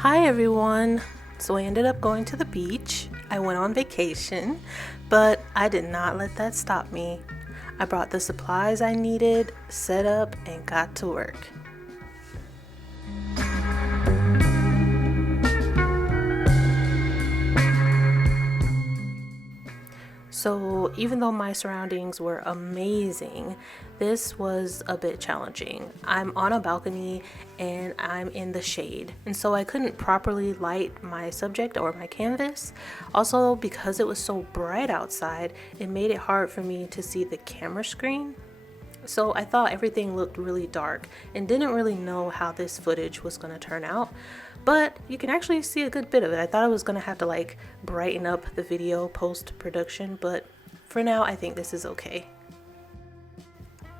Hi everyone. So I ended up going to the beach. I went on vacation, but I did not let that stop me. I brought the supplies I needed, set up, and got to work. So, even though my surroundings were amazing, this was a bit challenging. I'm on a balcony and I'm in the shade, and so I couldn't properly light my subject or my canvas. Also, because it was so bright outside, it made it hard for me to see the camera screen. So I thought everything looked really dark and didn't really know how this footage was going to turn out. But you can actually see a good bit of it. I thought I was going to have to brighten up the video post production, but for now I think this is okay.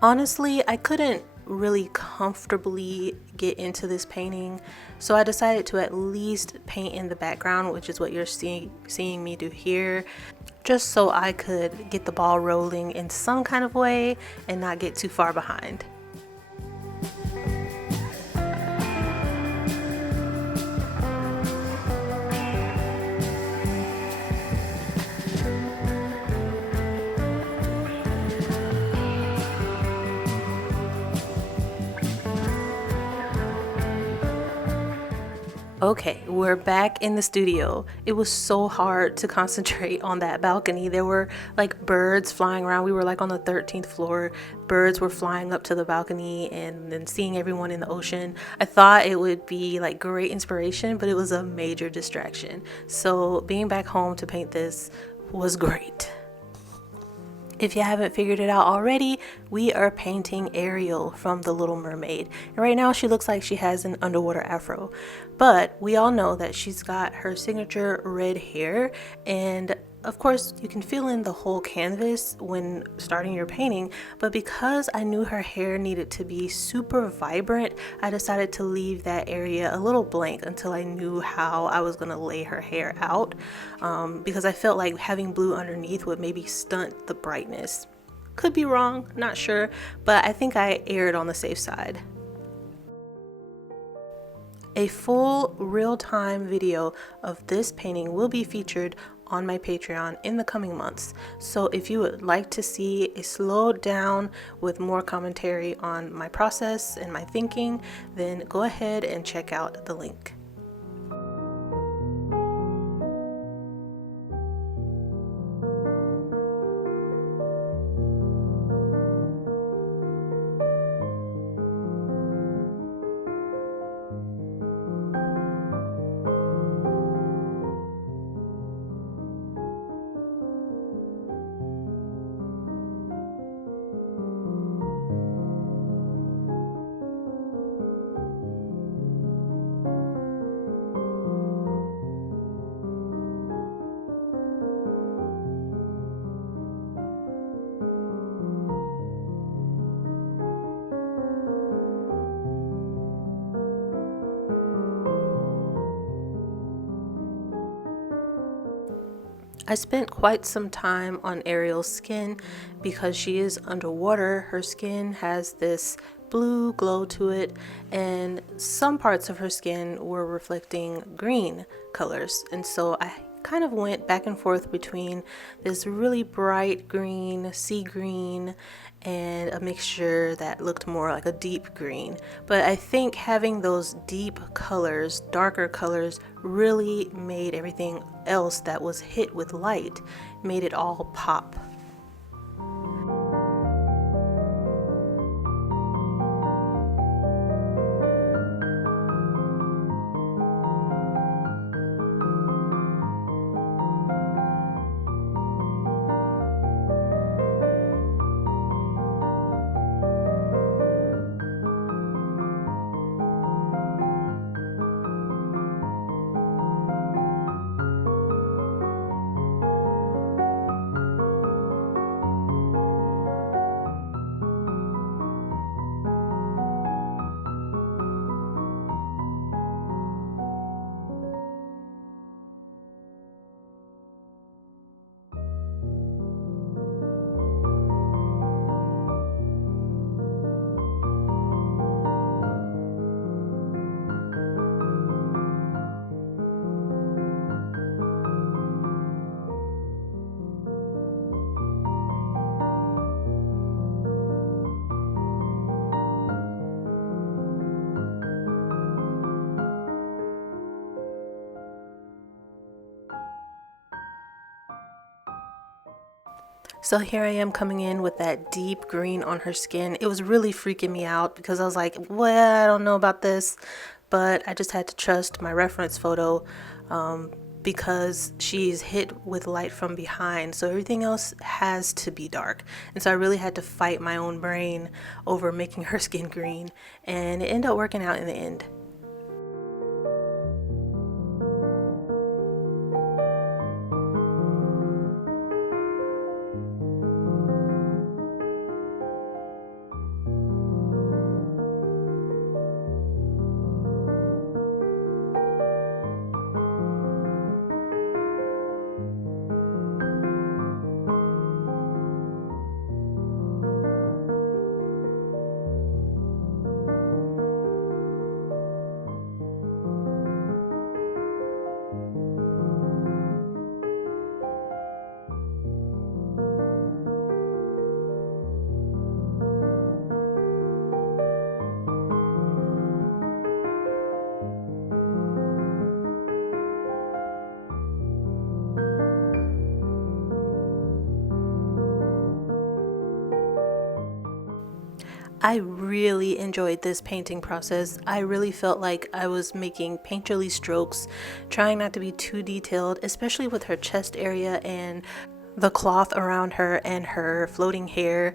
Honestly, I couldn't really comfortably get into this painting, so I decided to at least paint in the background, which is what you're seeing me do here, just so I could get the ball rolling in some kind of way and not get too far behind. Okay, we're back in the studio. It was so hard to concentrate on that balcony. There were birds flying around. We were on the 13th floor. Birds were flying up to the balcony and then seeing everyone in the ocean. I thought it would be great inspiration, but it was a major distraction. So being back home to paint this was great. If you haven't figured it out already, we are painting Ariel from The Little Mermaid. And right now she looks like she has an underwater afro. But we all know that she's got her signature red hair, and of course you can fill in the whole canvas when starting your painting, but because I knew her hair needed to be super vibrant, I decided to leave that area a little blank until I knew how I was going to lay her hair out, because I felt like having blue underneath would maybe stunt the brightness. Could be wrong, not sure, but I think I erred on the safe side. A full real-time video of this painting will be featured on my Patreon in the coming months. So if you would like to see a slowed down with more commentary on my process and my thinking, then go ahead and check out the link. I spent quite some time on Ariel's skin because she is underwater. Her skin has this blue glow to it, and some parts of her skin were reflecting green colors, and so I kind of went back and forth between this really bright green, sea green, and a mixture that looked more like a deep green. But I think having those deep colors, darker colors, really made everything else that was hit with light, made it all pop. So here I am coming in with that deep green on her skin. It was really freaking me out because I was like, well, I don't know about this, but I just had to trust my reference photo because she's hit with light from behind. So everything else has to be dark. And so I really had to fight my own brain over making her skin green, and it ended up working out in the end. I really enjoyed this painting process. I really felt like I was making painterly strokes, trying not to be too detailed, especially with her chest area and the cloth around her and her floating hair.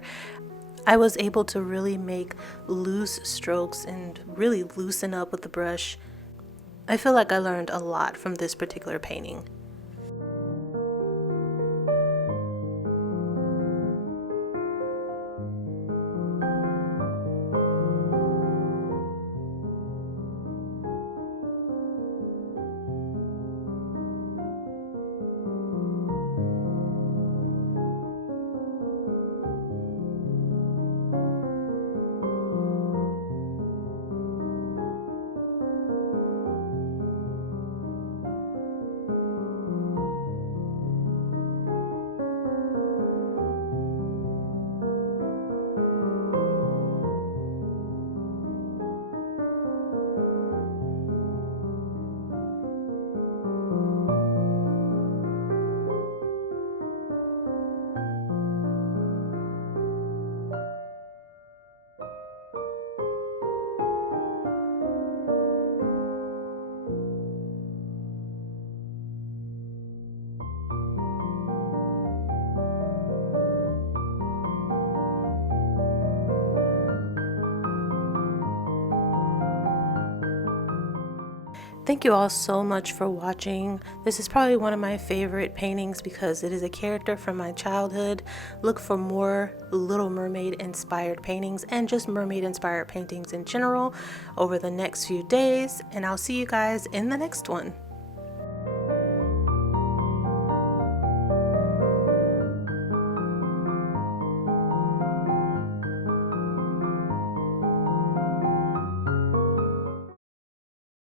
I was able to really make loose strokes and really loosen up with the brush. I feel like I learned a lot from this particular painting. Thank you all so much for watching. This is probably one of my favorite paintings because it is a character from my childhood. Look for more Little Mermaid inspired paintings and just mermaid inspired paintings in general over the next few days, and I'll see you guys in the next one.